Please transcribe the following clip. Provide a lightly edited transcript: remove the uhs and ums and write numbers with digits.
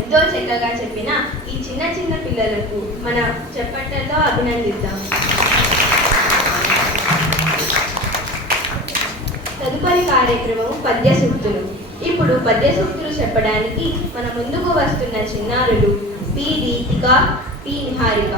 ఎంతో చక్కగా చెప్పిన ఈ చిన్న చిన్న పిల్లలకు మన చెప్పటంలో అభినందిద్దాం. తదుపరి కార్యక్రమం పద్య సూక్తులు. ఇప్పుడు పద్య సూక్తులు చెప్పడానికి మన ముందుకు వస్తున్న చిన్నారులు పి దీపిక, పి నిహారిక.